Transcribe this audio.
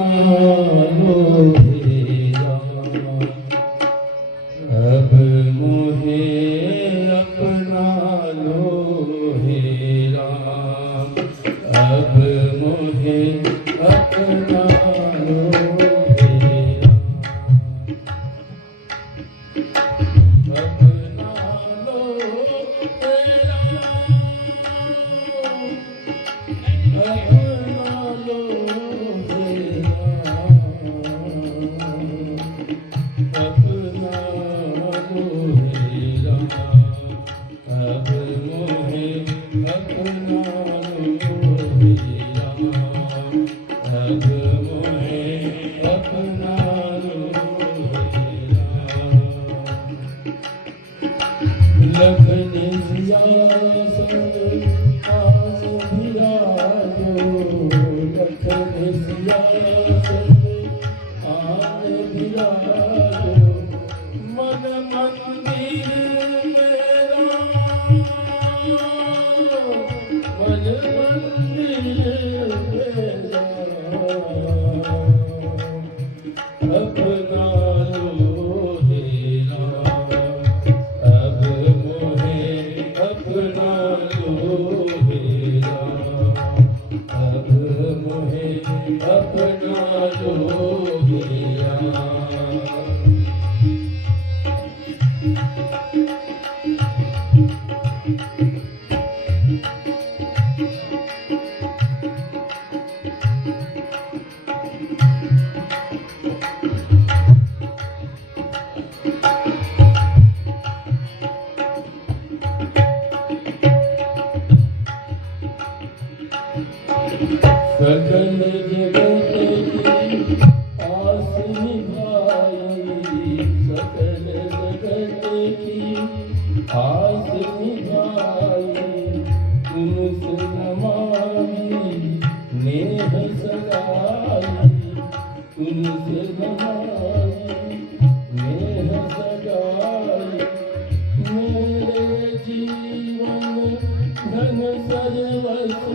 अब मोहे अपना लो हे राम, अब मोहे अपना लो हे राम, अपना लो हे राम, अपना लो हे राम, अपना लो हे राम, अब मोहे अपना लो हे राम, अब मोहे अपना लो हे राम। लखन सिया संग आस भिराजो, लखन सिया संग आस भिराजो, मन मंदिर मेरा, मन मंदिर मेरा, अपना लो हे राम, अब मोहे अपना लो हे राम, अब मोहे अपना लो हे राम। सकल जगत की आस निभाई, सकल जगत की आस निभाई, तुमसे नमामि नेह सगाई, तुमसे नमामि नेह सगाई, मेरे जीवन धन सर्वस्व